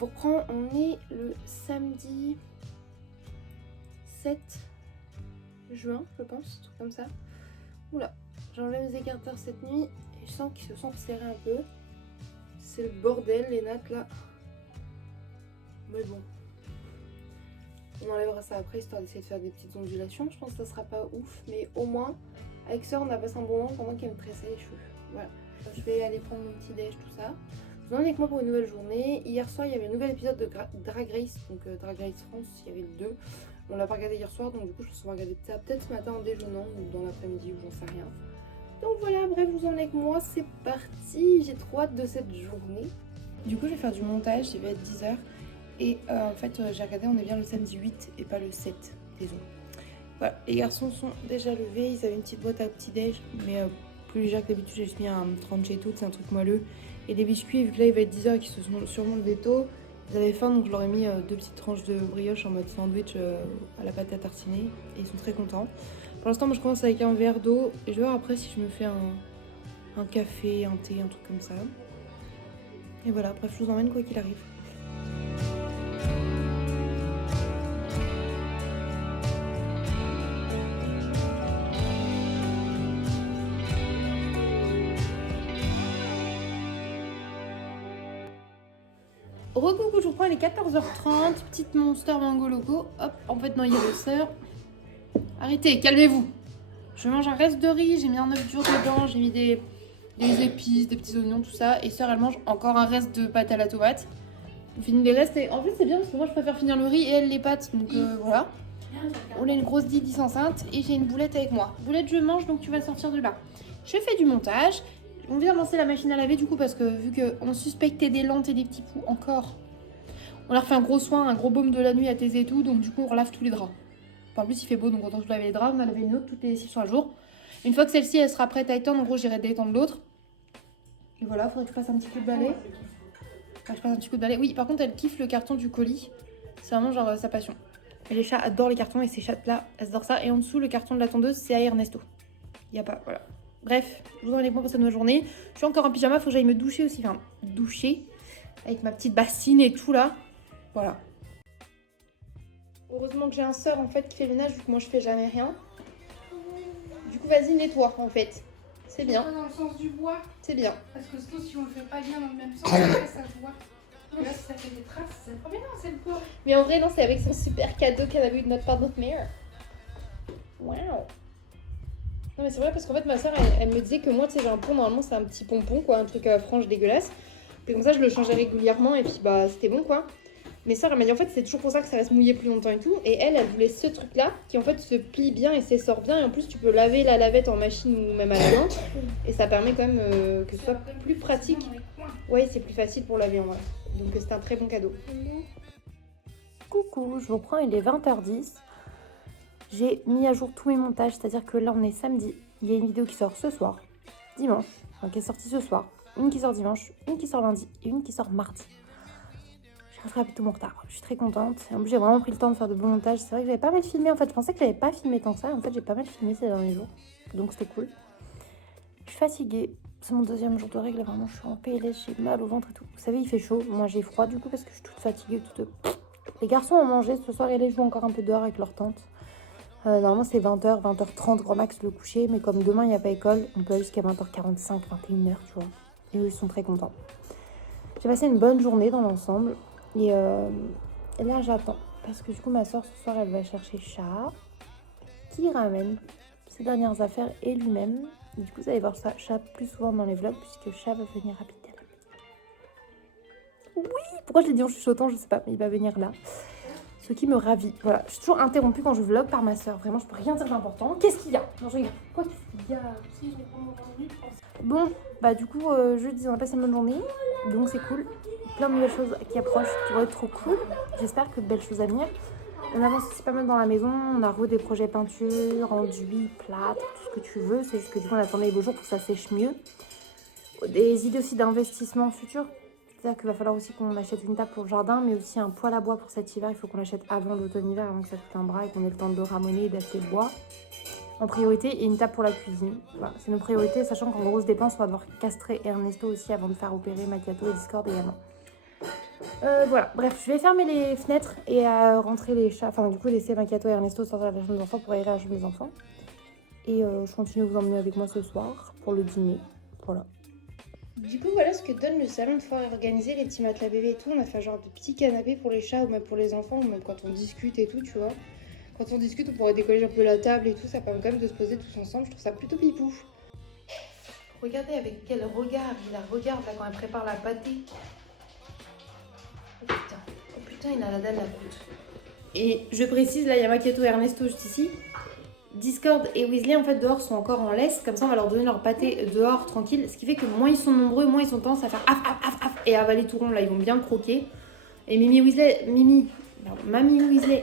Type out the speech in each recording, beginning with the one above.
vous reprends, on est le samedi 7 juin, je pense, un truc comme ça. Oula, j'ai enlevé mes écarteurs cette nuit et je sens qu'ils se sont resserrés un peu. C'est le bordel, les nattes là. Mais bon, on enlèvera ça après histoire d'essayer de faire des petites ondulations. Je pense que ça sera pas ouf, mais au moins, avec ça, on a passé un bon moment pendant qu'elle me tressait les cheveux. Voilà, je vais aller prendre mon petit déj, tout ça. Vous en êtes avec moi pour une nouvelle journée. Hier soir, il y avait un nouvel épisode de Drag Race, donc Drag Race France, il y avait le 2. On l'a pas regardé hier soir, donc du coup, je pense qu'on va regarder ça peut-être ce matin en déjeunant ou dans l'après-midi ou j'en sais rien. Donc voilà, bref, vous en êtes avec moi, c'est parti. J'ai trop hâte de cette journée. Du coup, je vais faire du montage, il va être 10h. Et en fait, j'ai regardé, on est bien le samedi 8 et pas le 7, désolé. Voilà, les garçons sont déjà levés, ils avaient une petite boîte à petit-déj, mais plus légère que d'habitude, j'ai juste mis un trancheto, c'est un truc moelleux. Et les biscuits, vu que là il va être 10h et qu'ils se sont sûrement levés tôt, ils avaient faim, donc je leur ai mis 2 petites tranches de brioche en mode sandwich à la pâte à tartiner. Et ils sont très contents. Pour l'instant, moi je commence avec un verre d'eau, et je vais voir après si je me fais un café, un thé, un truc comme ça. Et voilà, bref, je vous emmène quoi qu'il arrive. Recoucou, je vous reprends, il est 14h30, petite Monster Mango Loco. Hop, en fait non, il y a le sœur. Arrêtez, calmez-vous. Je mange un reste de riz, j'ai mis un œuf dur dedans, j'ai mis des épices, des petits oignons, tout ça. Et sœur, elle mange encore un reste de pâte à la tomate. On finit les restes et en fait c'est bien parce que moi je préfère finir le riz et elle les pâtes, donc voilà. On a une grosse Didi enceinte et j'ai une boulette avec moi. Boulette, je mange, donc tu vas sortir de là. Je fais du montage. On vient lancer la machine à laver du coup parce que vu qu'on suspectait des lentes et des petits poux encore, on leur fait un gros soin, un gros baume de la nuit à thé et tout, donc du coup on relave tous les draps. En plus il fait beau, donc autant que je laver les draps, on a lavé une autre toutes les 6 sur un jour. Une fois que celle-ci elle sera prête à étendre, en gros j'irai détendre l'autre. Et voilà, faudrait que je fasse un petit coup de balai. Enfin, je passe un petit coup de balai. Oui, par contre elle kiffe le carton du colis, c'est vraiment genre sa passion. Et les chats adorent les cartons et ces chats là, elles adorent ça. Et en dessous le carton de la tondeuse c'est à Ernesto. Il n'y a pas, voilà. Bref, je vous en ai pour cette nouvelle journée. Je suis encore en pyjama, faut que j'aille me doucher aussi. Enfin, doucher. Avec ma petite bassine et tout là. Voilà. Heureusement que j'ai un sœur en fait qui fait le ménage vu que moi je fais jamais rien. Du coup, vas-y, nettoie en fait. C'est bien. Dans le sens du bois. C'est bien. Parce que sinon, si on le fait pas bien dans le même sens, après, ça se voit. Mais là, si ça fait des traces, c'est pas bien, c'est le bois. Mais en vrai, non, c'est avec son super cadeau qu'elle avait eu de notre part de notre mère. Waouh. Non mais c'est vrai parce qu'en fait ma soeur elle me disait que moi tu sais j'ai un pont, normalement c'est un petit pompon quoi, un truc franche dégueulasse. Puis comme ça je le changeais régulièrement et puis bah c'était bon quoi. Mes soeurs elle m'a dit en fait c'est toujours pour ça que ça reste mouillé plus longtemps et tout. Et elle voulait ce truc là qui en fait se plie bien et s'essore bien. Et en plus tu peux laver la lavette en machine ou même à la main. Et ça permet quand même que ce soit plus pratique. Ouais c'est plus facile pour laver en vrai. Donc c'est un très bon cadeau. Coucou, je vous reprends, il est 20h10. J'ai mis à jour tous mes montages, c'est-à-dire que là on est samedi, il y a une vidéo qui sort ce soir, dimanche, enfin qui est sortie ce soir, une qui sort dimanche, une qui sort lundi et une qui sort mardi. J'ai rattrapé tout mon retard, je suis très contente. Et en plus j'ai vraiment pris le temps de faire de bons montages, c'est vrai que j'avais pas mal filmé en fait, je pensais que j'avais pas filmé tant que ça, en fait j'ai pas mal filmé ces derniers jours, donc c'était cool. Je suis fatiguée, c'est mon deuxième jour de règle, vraiment je suis en PLS, j'ai mal au ventre et tout. Vous savez il fait chaud, moi j'ai froid du coup parce que je suis toute fatiguée, toute... Les garçons ont mangé ce soir et les jouent encore un peu dehors avec leur tante. Normalement c'est 20h, 20h30 grand max le coucher, mais comme demain il n'y a pas école, on peut aller jusqu'à 20h45, 21h, tu vois. Et eux ils sont très contents. J'ai passé une bonne journée dans l'ensemble, et là j'attends, parce que du coup ma soeur ce soir elle va chercher Chat, qui ramène ses dernières affaires et lui-même. Et du coup vous allez voir ça, Chat plus souvent dans les vlogs, puisque Chat va venir habiter là. Oui, pourquoi je l'ai dit en chuchotant, je sais pas, mais il va venir là. Ce qui me ravit. Voilà, je suis toujours interrompue quand je vlog par ma soeur. Vraiment, je peux rien dire d'important. Qu'est-ce qu'il y a? Non, je regarde. Quoi qu'il y a? Bon, bah du coup, jeudi, on a passé une bonne journée. Donc c'est cool. Plein de nouvelles choses qui approchent, qui vont être trop cool. J'espère que de belles choses à venir. On avance aussi pas mal dans la maison. On a des projets peinture, enduit, plâtre, tout ce que tu veux. C'est juste que du coup, on attendait les beaux jours pour que ça sèche mieux. Des idées aussi d'investissement futur. C'est-à-dire qu'il va falloir aussi qu'on achète une table pour le jardin, mais aussi un poêle à bois pour cet hiver. Il faut qu'on l'achète avant l'automne-hiver, avant que ça coûte un bras et qu'on ait le temps de ramoner et d'acheter le bois en priorité, et une table pour la cuisine. Voilà, c'est nos priorités, sachant qu'en grosse dépense, on va devoir castrer Ernesto aussi avant de faire opérer Macchiato et Discord également. Voilà, bref, je vais fermer les fenêtres et rentrer les chats. Enfin, du coup, laisser Macchiato et Ernesto sortir de la chambre des enfants pour aérer la chambre des enfants. Et je continue de vous emmener avec moi ce soir pour le dîner. Voilà. Du coup, voilà ce que donne le salon de fois organisé, les petits matelas bébés et tout. On a fait un genre de petit canapé pour les chats ou même pour les enfants, ou même quand on discute et tout, tu vois. Quand on discute, on pourrait décoller un peu la table et tout. Ça permet quand même de se poser tous ensemble. Je trouve ça plutôt pipou. Regardez avec quel regard il la regarde là quand elle prépare la pâtée. Oh putain, il a la dalle la croûte. Et je précise, là il y a Macchiato et Ernesto juste ici. Discord et Weasley en fait dehors sont encore en laisse, comme ça on va leur donner leur pâté dehors tranquille, ce qui fait que moins ils sont nombreux, moins ils ont tendance à faire af af af af et avaler tout rond, là ils vont bien croquer. Et Mamie Weasley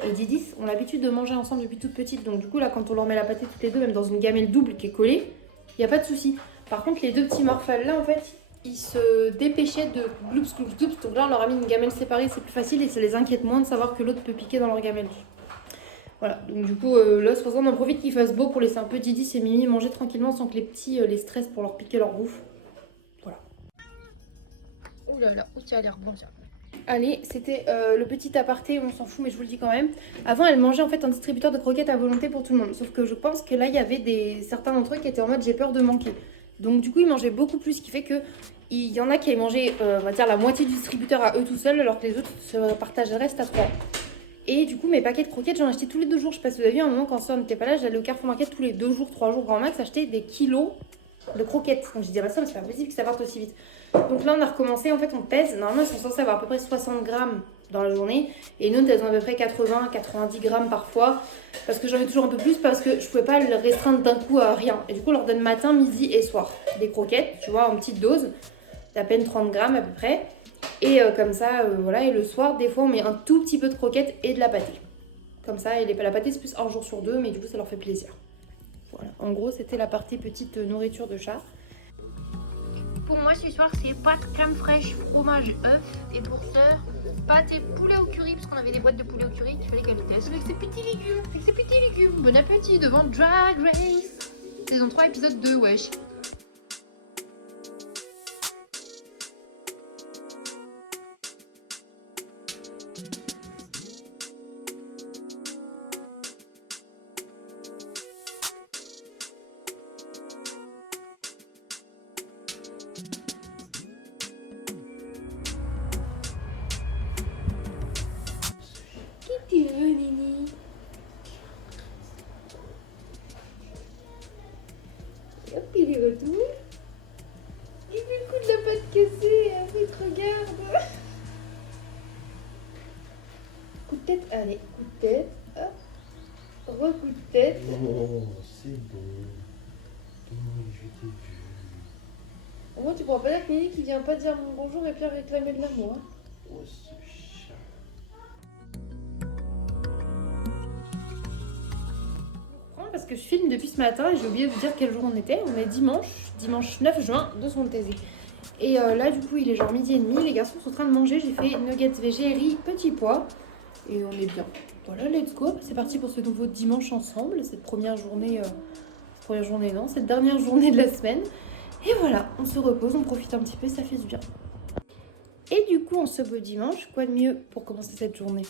et Didis ont l'habitude de manger ensemble depuis toute petite, donc du coup là quand on leur met la pâtée toutes les deux, même dans une gamelle double qui est collée, il n'y a pas de souci. Par contre les deux petits morphales là en fait, ils se dépêchaient de gloups gloups gloups, donc là on leur a mis une gamelle séparée, c'est plus facile et ça les inquiète moins de savoir que l'autre peut piquer dans leur gamelle. Voilà, donc du coup, là, c'est pour ça qu'on en profite qu'il fasse beau pour laisser un peu Didis et Mimi manger tranquillement sans que les petits les stressent pour leur piquer leur bouffe. Voilà. Ouh là là, où tu as l'air bon ça. Allez, c'était le petit aparté, on s'en fout, mais je vous le dis quand même. Avant, elle mangeait en fait un distributeur de croquettes à volonté pour tout le monde. Sauf que je pense que là, il y avait certains d'entre eux qui étaient en mode j'ai peur de manquer. Donc du coup, ils mangeaient beaucoup plus, ce qui fait que il y en a qui avaient mangé, on va dire, la moitié du distributeur à eux tout seuls, alors que les autres se partagent le reste à 3. Et du coup, mes paquets de croquettes, j'en achetais tous les 2 jours. Je sais pas si vous avez vu, à un moment, quand ça n'était pas là, j'allais au Carrefour Market tous les 2 jours, 3 jours grand max, acheter des kilos de croquettes. Donc je dirais ça, mais c'est pas possible que ça parte aussi vite. Donc là, on a recommencé. En fait, on pèse. Normalement, ils sont censés avoir à peu près 60 grammes dans la journée. Et nous, elles ont à peu près 80, 90 grammes parfois. Parce que j'en ai toujours un peu plus, parce que je pouvais pas le restreindre d'un coup à rien. Et du coup, on leur donne matin, midi et soir des croquettes, tu vois, en petite dose, d'à peine 30 grammes à peu près. Et comme ça, voilà. Et le soir, des fois, on met un tout petit peu de croquettes et de la pâtée. Comme ça, et la pâtée, c'est plus un jour sur 2, mais du coup, ça leur fait plaisir. Voilà. En gros, c'était la partie petite nourriture de chat. Pour moi, ce soir, c'est pâte crème fraîche, fromage, œuf. Et pour sœur, pâte et poulet au curry, parce qu'on avait des boîtes de poulet au curry qu'il fallait qu'elle teste. Avec ses petits légumes. Bon appétit devant Drag Race. Saison 3, épisode 2, wesh. Nini. Hop, il est retour. Il fait le coup de la pâte cassée. Après, il te regarde. Coup de tête. Allez, coup de tête. Hop. Re-coup de tête. Oh, c'est bon. Oh, je t'ai vu. Au moins, tu pourras pas dire que Nini qui vient pas dire mon bonjour et puis réclamer de l'amour. Hein. Oh, ce chat. Parce que je filme depuis ce matin et j'ai oublié de vous dire quel jour on était. On est dimanche 9 juin, 2 secondes taisez. Et là, du coup, il est genre midi et demi. Les garçons sont en train de manger. J'ai fait nuggets végé, riz, petits pois. Et on est bien. Voilà, let's go. C'est parti pour ce nouveau dimanche ensemble. Cette dernière journée de la semaine. Et voilà, on se repose, on profite un petit peu, ça fait du bien. Et du coup, en ce beau dimanche, quoi de mieux pour commencer cette journée,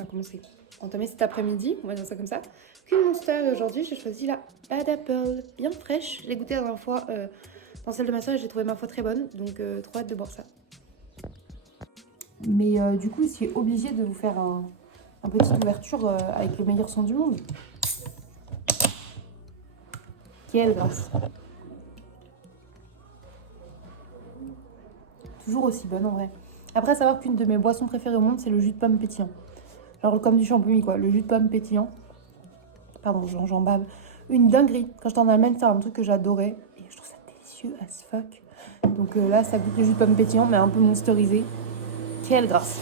entamer cet après-midi, on va dire ça comme ça, qu'une Monster. Aujourd'hui, j'ai choisi la Bad Apple, bien fraîche. Je l'ai goûtée la dernière fois dans celle de ma soeur et j'ai trouvé ma foi très bonne, donc trop hâte de boire ça. Mais du coup, c'est obligé de vous faire un petite ouverture avec le meilleur son du monde. Quelle grâce. Toujours aussi bonne en vrai. Après, savoir qu'une de mes boissons préférées au monde, c'est le jus de pomme pétillant. Genre comme du champomis quoi, le jus de pomme pétillant. Pardon, j'en bave. Une dinguerie. Quand j'étais en Allemagne, c'était un truc que j'adorais. Et je trouve ça délicieux as fuck. Donc là, ça goûte le jus de pomme pétillant, mais un peu monsterisé. Quelle grâce.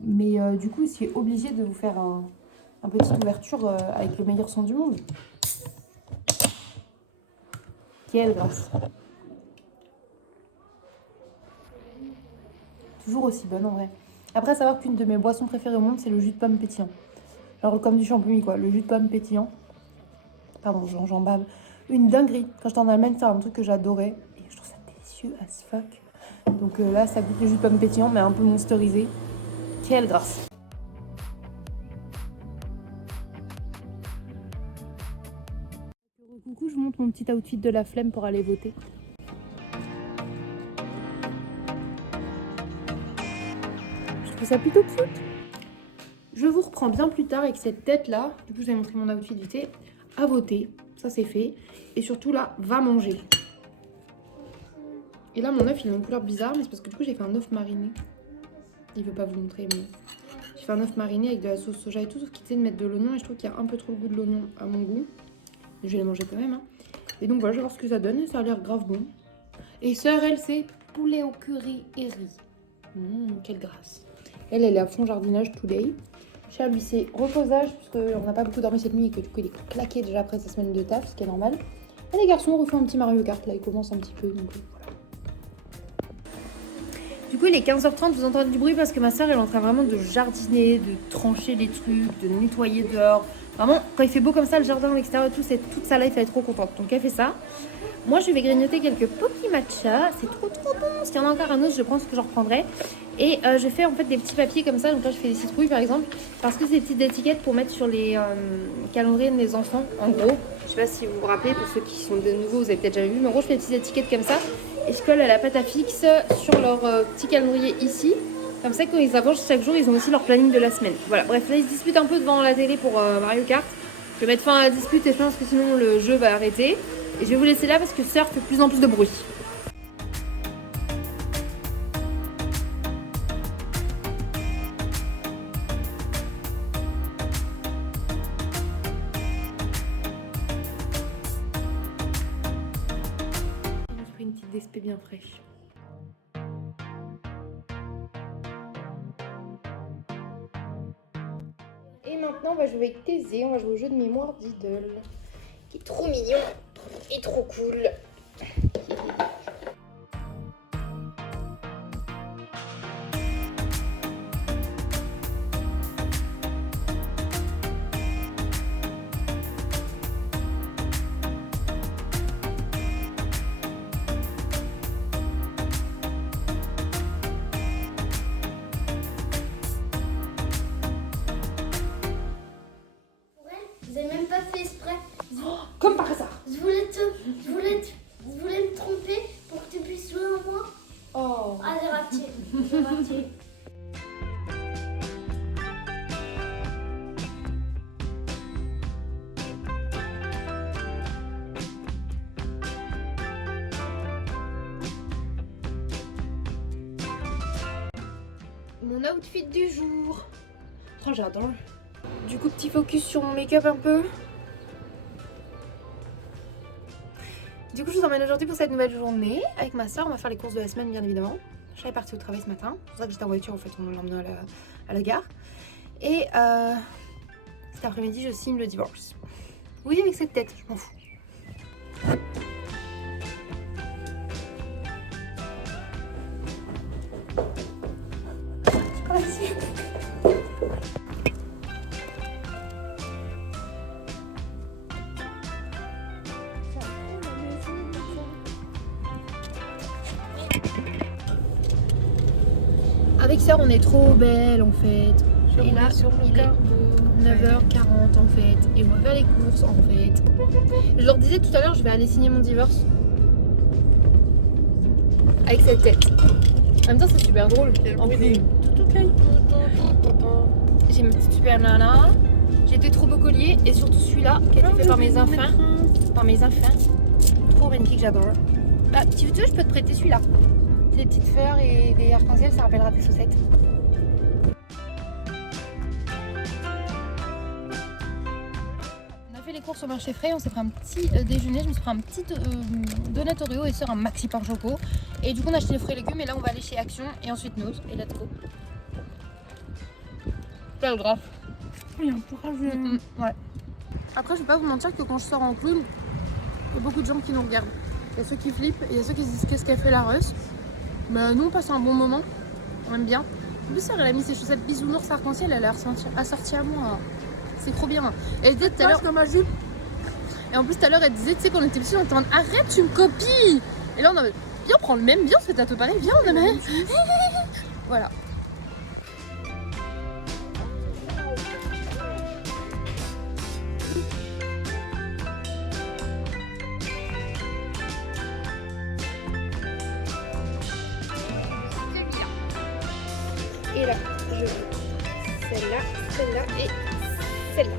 Mais du coup, c'est obligé de vous faire un petite ouverture avec le meilleur son du monde. Quelle grâce. Toujours aussi bonne en vrai. Après, savoir qu'une de mes boissons préférées au monde, c'est le jus de pomme pétillant. Genre comme du champomis quoi, le jus de pomme pétillant. Pardon, j'en bave. Une dinguerie. Quand j'étais en Allemagne, c'était un truc que j'adorais. Et je trouve ça délicieux as fuck. Donc là, ça goûte le jus de pomme pétillant, mais un peu monsterisé. Quelle grâce. Coucou, je vous montre mon petit outfit de la flemme pour aller voter. Je trouve ça plutôt cute. Je vous reprends bien plus tard avec cette tête là. Du coup, je vais montrer mon outfit du thé. À voter, ça c'est fait. Et surtout là, va manger. Et là, mon œuf il a une couleur bizarre, mais c'est parce que du coup, j'ai fait un œuf mariné. Il veut pas vous montrer, mais j'ai fait un œuf mariné avec de la sauce soja et tout, sauf qu'il essaie de mettre de l'oignon. Et je trouve qu'il y a un peu trop le goût de l'oignon à mon goût. Mais je vais les manger quand même. Hein. Et donc voilà, je vais voir ce que ça donne. Et ça a l'air grave bon. Et sœur, elle, c'est poulet au curry et riz. Quelle grâce. Elle est à fond jardinage today. Charles, lui, c'est reposage, puisqu'on n'a pas beaucoup dormi cette nuit et que du coup, il est claqué déjà après sa semaine de taf, ce qui est normal. Et les garçons refont un petit Mario Kart, là, ils commencent un petit peu, donc voilà. Du coup, il est 15h30, vous entendez du bruit parce que ma soeur, elle est en train vraiment de jardiner, de trancher les trucs, de nettoyer dehors. Vraiment, quand il fait beau comme ça, le jardin à l'extérieur et tout, c'est toute sa life, elle est trop contente. Donc, elle fait ça. Moi, je vais grignoter quelques Poki Matcha. C'est trop bon. S'il y en a encore un autre, je pense que j'en reprendrai. Et je fais en fait des petits papiers comme ça. Donc là, je fais des citrouilles par exemple. Parce que c'est des petites étiquettes pour mettre sur les calendriers des enfants. En gros, je sais pas si vous vous rappelez, pour ceux qui sont de nouveau, vous avez peut-être jamais vu. Mais en gros, je fais des petites étiquettes comme ça. Et je colle à la pâte à fixe sur leur petit calendrier ici. Comme ça, quand ils avancent chaque jour, ils ont aussi leur planning de la semaine. Voilà, bref, là, ils se disputent un peu devant la télé pour Mario Kart. Je vais mettre fin à la dispute et je pense que sinon le jeu va arrêter. Et je vais vous laisser là parce que Sœur fait de plus en plus de bruit. Je me suis pris une petite DSP bien fraîche. Et maintenant, on va jouer avec Thésée, on va jouer au jeu de mémoire d'idole. Qui est trop mignon et trop cool. Vous avez même pas fait exprès. Comme par hasard. Je voulais me tromper pour que tu puisses jouer en moi. Oh. Ah, j'ai raté. J'ai raté. Mon outfit du jour. Oh, j'adore. Du coup, petit focus sur mon make-up un peu. Du coup, je vous emmène aujourd'hui pour cette nouvelle journée. Avec ma soeur, on va faire les courses de la semaine, bien évidemment. Je suis partie au travail ce matin. C'est pour ça que j'étais en voiture, en fait, on l'emmène à la gare. Et cet après-midi, je signe le divorce. Oui, avec cette tête, je m'en fous. Avec Sœur, on est trop belle en fait. Et là, il est 9h40 en fait. Et on va faire les courses en fait. Je leur disais tout à l'heure, je vais aller signer mon divorce. Avec cette tête. En même temps, c'est super drôle. En plus. J'ai ma petite super nana. J'ai des trop beaux colliers. Et surtout celui-là qui a été fait par mes enfants. Trop magnifique, j'adore. Bah, si tu veux, je peux te prêter celui-là. Des petites fleurs et des arcs-en-ciel, ça rappellera tes chaussettes. On a fait les courses au marché frais, on s'est pris un petit déjeuner, je me suis pris un petit donut Oreo et Sœur un maxi pain choco. Et du coup on a acheté les fruits et légumes et là on va aller chez Action et ensuite Nose et let's go. Quel grave. Oui, on pourra jouer. Ouais. Après je vais pas vous mentir que quand je sors en clown, il y a beaucoup de gens qui nous regardent. Il y a ceux qui flippent et il y a ceux qui se disent qu'est-ce qu'elle fait la Russ. Mais nous on passe un bon moment, on aime bien. En plus, elle a mis ses chaussettes bisounours arc-en-ciel, elle a assorti à moi. C'est trop bien. Et elle disait tout à l'heure dans ma jupe. Et en plus tout à l'heure elle disait, tu sais qu'on était petits, on était en mode arrête, tu me copies. Et là on avait viens on prend le même, viens on se fait tatouer pareil, viens on a même. Voilà. Et là, je veux celle-là, celle-là et celle-là.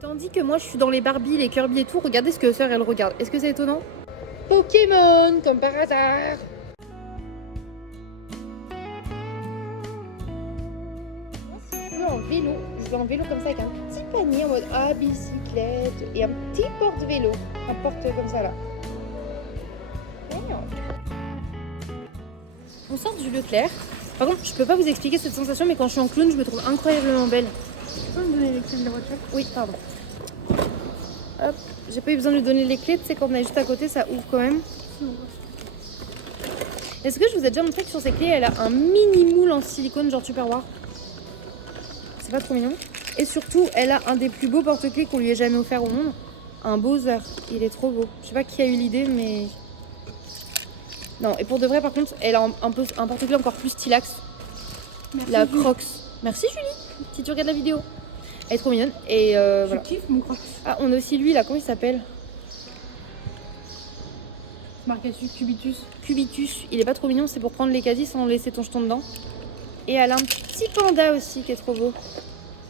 Tandis que moi je suis dans les Barbie, les Kirby et tout, regardez ce que sœur elle regarde. Est-ce que c'est étonnant? Pokémon, comme par hasard. Je veux en vélo, je veux en vélo comme ça avec un petit panier en mode bicyclette et un petit porte-vélo. Un porte comme ça là. On sort du Leclerc. Par contre, je peux pas vous expliquer cette sensation, mais quand je suis en clown, je me trouve incroyablement belle. Tu peux me donner les clés de la voiture? Oui, pardon. Hop, j'ai pas eu besoin de lui donner les clés, tu sais, quand on est juste à côté, ça ouvre quand même. Est-ce que je vous ai déjà montré que sur ces clés, elle a un mini moule en silicone, genre Tupperware? C'est pas trop mignon? Et surtout, elle a un des plus beaux porte-clés qu'on lui ait jamais offert au monde. Un Bowser. Il est trop beau. Je sais pas qui a eu l'idée, mais... Non, et pour de vrai, par contre, elle a un porte-clés encore plus stylax. Merci, La Julie. Crocs. Merci Julie, si tu regardes la vidéo. Elle est trop mignonne. Et voilà. Je kiffe mon croc. Ah, on a aussi lui là, comment il s'appelle? Marqué dessus Cubitus. Cubitus. Il est pas trop mignon, c'est pour prendre les caddies sans laisser ton jeton dedans. Et elle a un petit panda aussi qui est trop beau.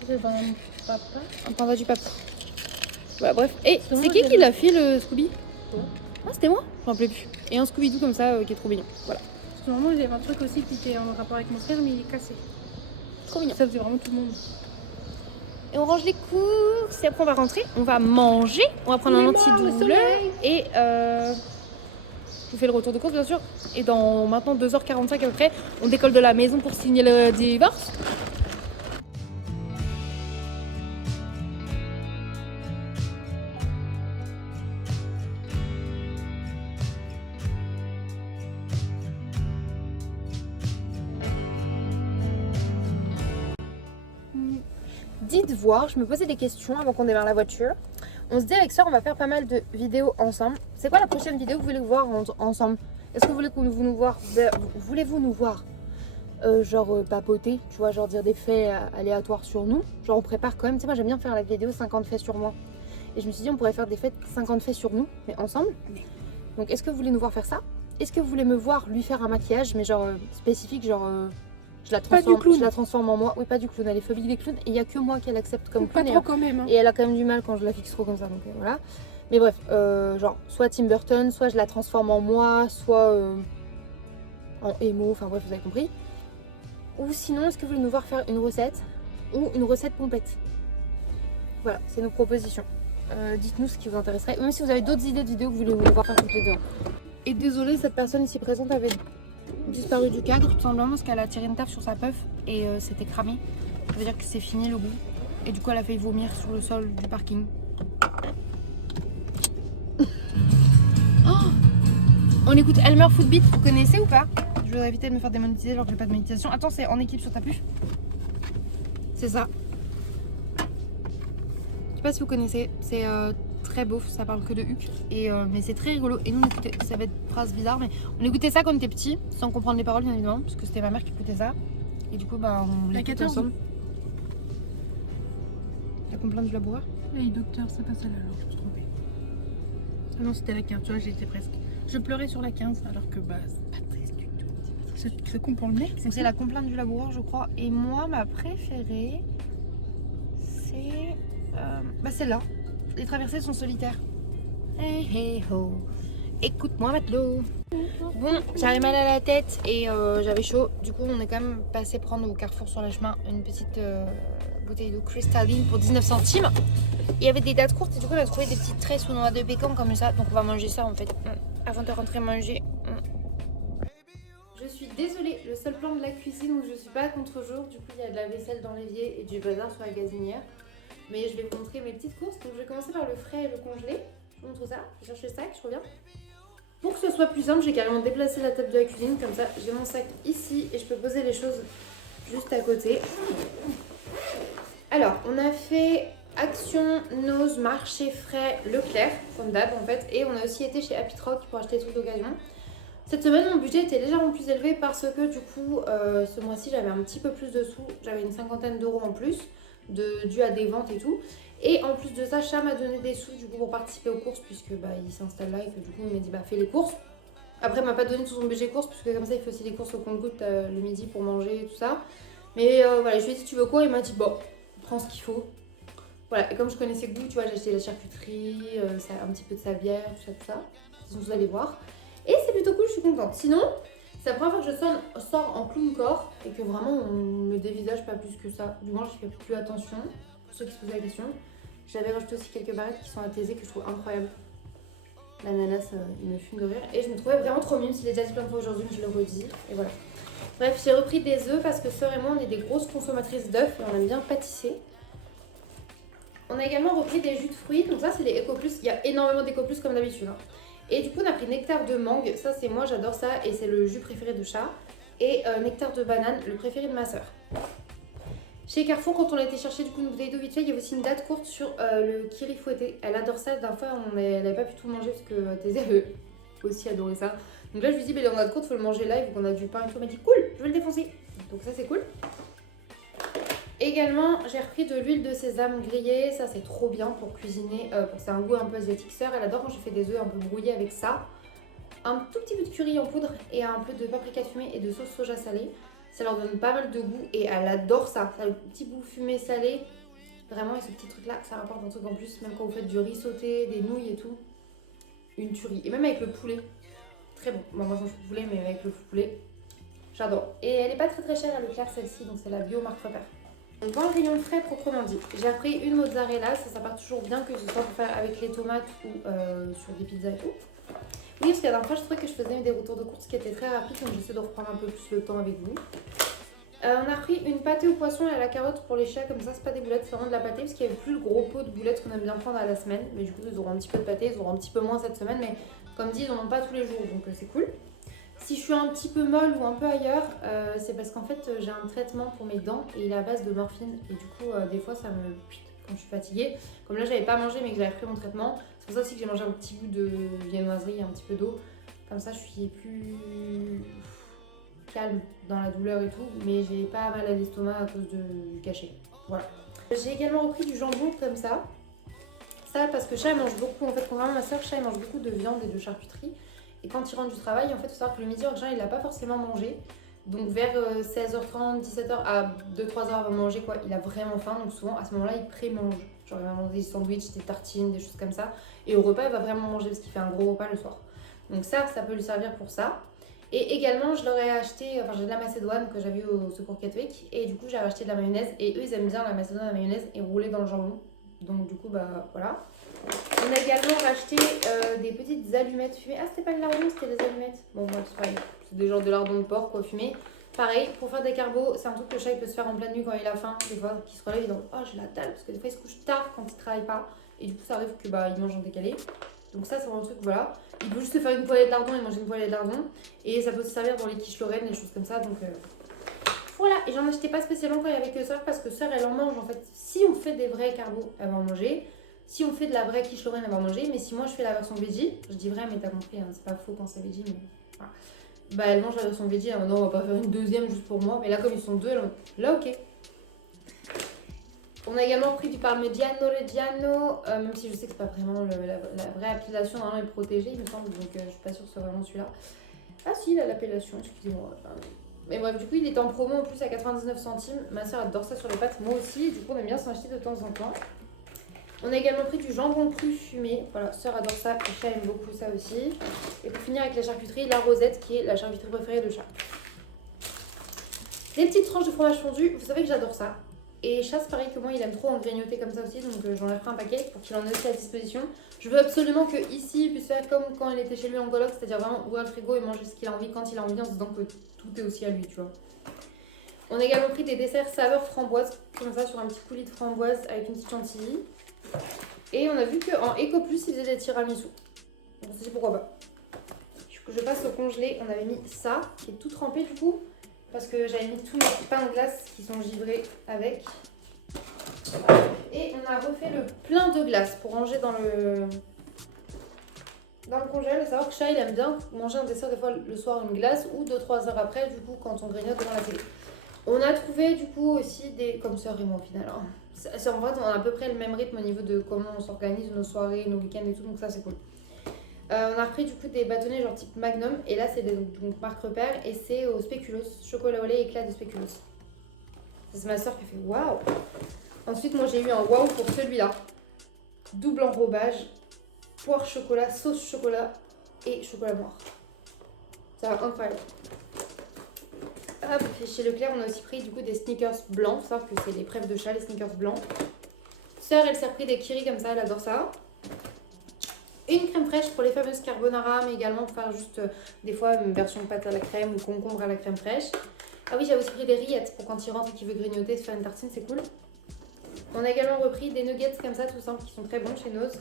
C'est un papa. Un panda du pape. Voilà, bref. Et C'est c'est moi, qui j'ai- l'a fait le Scooby? Toi. Ah, c'était moi? Je m'en rappelais plus. Et un Scooby-Doo comme ça qui est trop mignon. Voilà. Parce que normalement, j'avais un truc aussi qui était en rapport avec mon frère, mais il est cassé. Trop mignon. Ça faisait vraiment tout le monde. Et on range les courses. Et après, on va rentrer. On va manger. On va prendre un antidouleur. Et je vous fais le retour de course, bien sûr. Et dans maintenant 2h45 à peu près, on décolle de la maison pour signer le divorce. Dites voir, je me posais des questions avant qu'on démarre la voiture. On se dit avec ça, on va faire pas mal de vidéos ensemble. C'est quoi la prochaine vidéo que vous voulez voir ensemble? Est-ce que vous voulez voulez-vous nous voir genre papoter, tu vois, genre dire des faits aléatoires sur nous? Genre on prépare quand même, tu sais, moi j'aime bien faire la vidéo 50 faits sur moi. Et je me suis dit on pourrait faire des faits 50 faits sur nous, mais ensemble. Donc est-ce que vous voulez nous voir faire ça? Est-ce que vous voulez me voir lui faire un maquillage, mais genre spécifique, genre... Je la transforme en moi. Oui, pas du clown, elle est phobie des clowns. Et il n'y a que moi qu'elle accepte comme Pas clown. trop quand même. Hein. Et elle a quand même du mal quand je la fixe trop comme ça. Donc voilà. Mais bref, genre, soit Tim Burton, soit je la transforme en moi, soit en émo. Enfin bref, vous avez compris. Ou sinon, est-ce que vous voulez nous voir faire une recette ou une recette pompette? Voilà, c'est nos propositions. Dites-nous ce qui vous intéresserait. Même si vous avez d'autres idées de vidéos que vous voulez nous voir faire toutes les deux. Et désolée, cette personne ici présente avait disparu du cadre tout simplement parce qu'elle a tiré une taffe sur sa puff et c'était cramé. Ça veut dire que c'est fini le goût. Et du coup elle a failli vomir sur le sol du parking. Oh, on écoute Elmer Footbeat, vous connaissez ou pas? Je voudrais éviter de me faire démonétiser alors que j'ai pas de monétisation. Attends, c'est en équipe sur ta puff. C'est ça. Je sais pas si vous connaissez, c'est très beau, ça parle que de Huck, mais c'est très rigolo. Et nous on écoutait, ça va être une phrase bizarre, mais on écoutait ça quand on était petits, sans comprendre les paroles bien évidemment, parce que c'était ma mère qui écoutait ça. Et du coup bah on l'écoutait ensemble. La complainte du laboureur? Hey docteur, c'est pas celle-là alors, je me suis trompée. Ah non, c'était la 15, tu vois, j'étais presque. Je pleurais sur la 15 alors que bah c'est pas triste du tout. C'est con pour le nez. Donc c'est la complainte du laboureur je crois. Et moi ma préférée c'est bah celle-là. Les traversées sont solitaires. Hey hey ho, écoute-moi matelot. Bon, j'avais mal à la tête et j'avais chaud. Du coup on est quand même passé prendre au Carrefour sur le chemin une petite bouteille d'eau cristalline pour 19 centimes. Il y avait des dates courtes et du coup on a trouvé des petites tresses ou noix de pécan comme ça. Donc on va manger ça en fait avant de rentrer manger. Je suis désolée, le seul plan de la cuisine où je suis pas à contre-jour, du coup il y a de la vaisselle dans l'évier et du bazar sur la gazinière. Mais je vais vous montrer mes petites courses. Donc je vais commencer par le frais et le congelé. Je vous montre ça, je cherche le sac, je reviens. Pour que ce soit plus simple, j'ai carrément déplacé la table de la cuisine. Comme ça, j'ai mon sac ici et je peux poser les choses juste à côté. Alors, on a fait Action, Nose, Marché Frais, Leclerc, comme d'hab en fait. Et on a aussi été chez Happy Rock pour acheter des trucs d'occasion. Cette semaine, mon budget était légèrement plus élevé parce que du coup, ce mois-ci, j'avais un petit peu plus de sous. J'avais une cinquantaine d'euros en plus, dû à des ventes et tout. Et en plus de ça, Chat m'a donné des sous du coup pour participer aux courses puisque bah, il s'installe là et que du coup, il m'a dit bah fais les courses. Après, il m'a pas donné tout son budget courses puisque comme ça, il fait aussi les courses au compte-gouttes le midi pour manger et tout ça. Mais voilà, je lui ai dit tu veux quoi? Il m'a dit bon, prends ce qu'il faut. Voilà, et comme je connaissais goût, tu vois, j'ai acheté la charcuterie, un petit peu de sa bière, tout ça. De toute façon, vous allez voir. Et c'est plutôt cool, je suis contente. Sinon, c'est la première fois que je sors en clown corps et que vraiment on me dévisage pas plus que ça. Du moins, je fais plus attention. Pour ceux qui se posaient la question, j'avais rajouté aussi quelques barrettes qui sont à thésée que je trouve incroyables. L'ananas, il me fume de rire. Et je me trouvais vraiment trop mignonne. Je l'ai déjà dit plein de fois aujourd'hui, mais je le redis. Et voilà. Bref, j'ai repris des œufs parce que Sœur et moi, on est des grosses consommatrices d'œufs et on aime bien pâtisser. On a également repris des jus de fruits. Donc ça, c'est des Eco Plus. Il y a énormément d'Eco Plus comme d'habitude. Hein. Et du coup, on a pris nectar de mangue. Ça, c'est moi, j'adore ça. Et c'est le jus préféré de Chat. Et nectar de banane, le préféré de ma soeur. Chez Carrefour, quand on a été chercher du coup une bouteille d'eau vite fait, il y avait aussi une date courte sur le kiri fouetté. Elle adore ça. La dernière fois, elle n'avait pas pu tout manger parce que Thésée avait aussi adoré ça. Donc là, je lui dis, mais en date courte, il faut le manger live. Donc on a du pain et tout. Elle m'a dit, cool, je vais le défoncer. Donc ça, c'est cool. Également, j'ai repris de l'huile de sésame grillée. Ça, c'est trop bien pour cuisiner. C'est un goût un peu asiatique. Sœur, elle adore quand je fais des œufs un peu brouillés avec ça. Un tout petit peu de curry en poudre et un peu de paprika fumée et de sauce soja salée. Ça leur donne pas mal de goût et elle adore ça. Ça a le petit goût fumé salé. Vraiment, et ce petit truc là, ça rapporte un truc en plus. Même quand vous faites du riz sauté, des nouilles et tout. Une tuerie. Et même avec le poulet. Très bon. Bon, moi, je mange poulet, mais avec le poulet, j'adore. Et elle est pas très chère à Leclerc celle-ci. Donc c'est la bio Marc Repère. Donc dans le rayon frais proprement dit, j'ai repris une mozzarella. Ça part toujours bien que ce soit pour faire avec les tomates ou sur des pizzas et tout. Oui, parce que la dernière fois, je trouvais que je faisais des retours de course qui étaient très rapides, donc j'essaie de reprendre un peu plus le temps avec vous. On a repris une pâtée au poisson et à la carotte pour les chats, comme ça, c'est pas des boulettes, c'est vraiment de la pâtée, parce qu'il n'y avait plus le gros pot de boulettes qu'on aime bien prendre à la semaine. Mais du coup, ils auront un petit peu de pâtée, ils auront un petit peu moins cette semaine, mais comme dit, ils n'en ont pas tous les jours, donc c'est cool. Si je suis un petit peu molle ou un peu ailleurs, c'est parce qu'en fait, j'ai un traitement pour mes dents et il est à base de morphine, et du coup, des fois, ça me pique quand je suis fatiguée. Comme là, j'avais pas mangé, mais que j'avais pris mon traitement. C'est pour ça aussi que j'ai mangé un petit bout de viennoiserie, un petit peu d'eau. Comme ça, je suis plus calme dans la douleur et tout, mais j'ai pas mal à l'estomac à cause du cachet. Voilà. J'ai également repris du jambon comme ça. Ça parce que Chat il mange beaucoup, en fait, contrairement à ma soeur, Chat il mange beaucoup de viande et de charcuterie. Et quand il rentre du travail, en fait, il faut savoir que le midi, en général, il n'a pas forcément mangé. Donc vers 16h30, 17h à 2-3h avant de manger, quoi, il a vraiment faim. Donc souvent, à ce moment-là, il pré-mange. Genre, il va manger des sandwichs, des tartines, des choses comme ça. Et au repas, il va vraiment manger parce qu'il fait un gros repas le soir. Donc ça peut lui servir pour ça. Et également, je leur ai acheté, enfin j'ai de la macédoine que j'avais au Secours catholique. Et du coup, j'ai acheté de la mayonnaise. Et eux, ils aiment bien la macédoine, la mayonnaise et rouler dans le jambon. Donc du coup, bah voilà. On a également racheté des petites allumettes fumées. Ah, c'était pas le lardon, c'était des allumettes. Bon, moi, c'est pareil. C'est des genres de lardons de porc, quoi, fumés. Pareil, pour faire des carbos, c'est un truc que le chat il peut se faire en pleine nuit quand il a faim. Des fois, qu'il se relève, il dit oh, j'ai la dalle. Parce que des fois, il se couche tard quand il travaille pas. Et du coup, ça arrive que bah, il mange en décalé. Donc, ça, c'est vraiment un truc, voilà. Il peut juste se faire une poêlée de lardon et manger une poêlée de lardon. Et ça peut se servir dans les quiches lorraines, des choses comme ça. Donc, voilà. Et j'en achetais pas spécialement quand il y avait que Sœur parce que Sœur, elle en mange en fait. Si on fait des vrais carbos, elle va en manger. Si on fait de la vraie quiche lorraine, elle va en manger. Mais si moi je fais la version veggie, je dis vrai, mais t'as compris, hein, c'est pas faux quand c'est veggie, mais voilà. Bah elle mange la version veggie. Alors, non, on va pas faire une deuxième juste pour moi. Mais là, comme ils sont deux, là ok. On a également pris du parmigiano reggiano, même si je sais que c'est pas vraiment la vraie appellation, normalement est protégée, il me semble, donc je suis pas sûre que ce soit vraiment celui-là. Ah si, il a l'appellation, excusez-moi. Mais bref, du coup, il est en promo en plus à 99 centimes. Ma soeur adore ça sur les pâtes, moi aussi, du coup, on aime bien s'en acheter de temps en temps. On a également pris du jambon cru fumé. Voilà, Sœur adore ça, et Chat aime beaucoup ça aussi. Et pour finir avec la charcuterie, la Rosette, qui est la charcuterie préférée de Chat. Des petites tranches de fromage fondu, vous savez que j'adore ça. Et Chat, c'est pareil que moi, il aime trop en grignoter comme ça aussi, donc j'en ai pris un paquet pour qu'il en ait aussi à disposition. Je veux absolument que ici, il puisse faire comme quand il était chez lui en coloc, c'est-à-dire vraiment ouvrir le frigo et manger ce qu'il a envie quand il a envie, en se disant que tout est aussi à lui, tu vois. On a également pris des desserts saveur framboise, comme ça, sur un petit coulis de framboise avec une petite chantilly. Et on a vu qu'en Eco Plus, ils faisaient des tiramisu. On s'est dit pourquoi pas. que je passe au congelé. On avait mis ça, qui est tout trempé du coup. Parce que j'avais mis tous mes pains de glace qui sont givrés avec. Et on a refait le plein de glace pour ranger dans le congèle. Il faut savoir que Chat, il aime bien manger un dessert des fois le soir, une glace, ou 2-3 heures après, du coup, quand on grignote devant la télé. On a trouvé du coup aussi des... comme Sœur et moi au final. Hein. En fait, on a à peu près le même rythme au niveau de comment on s'organise nos soirées, nos week-ends et tout, donc ça c'est cool. On a repris du coup des bâtonnets genre type Magnum, et là c'est des donc, marque repère, et c'est au spéculoos, chocolat au lait éclat de spéculoos. C'est ma soeur qui a fait waouh. Ensuite moi j'ai eu un waouh pour celui-là. Double enrobage, poire chocolat, sauce chocolat et chocolat noir. Ça va incroyable. Hop, et chez Leclerc on a aussi pris du coup des sneakers blancs, faut savoir que c'est les Preuves de Chat, les sneakers blancs. Sœur elle s'est repris des Kiri comme ça, elle adore ça. Une crème fraîche pour les fameuses carbonara, mais également pour faire juste des fois une version pâte à la crème ou concombre à la crème fraîche. Ah oui, j'avais aussi pris des rillettes pour quand il rentre et qu'il veut grignoter, se faire une tartine, c'est cool. On a également repris des nuggets comme ça, tout simple, qui sont très bons chez Nose.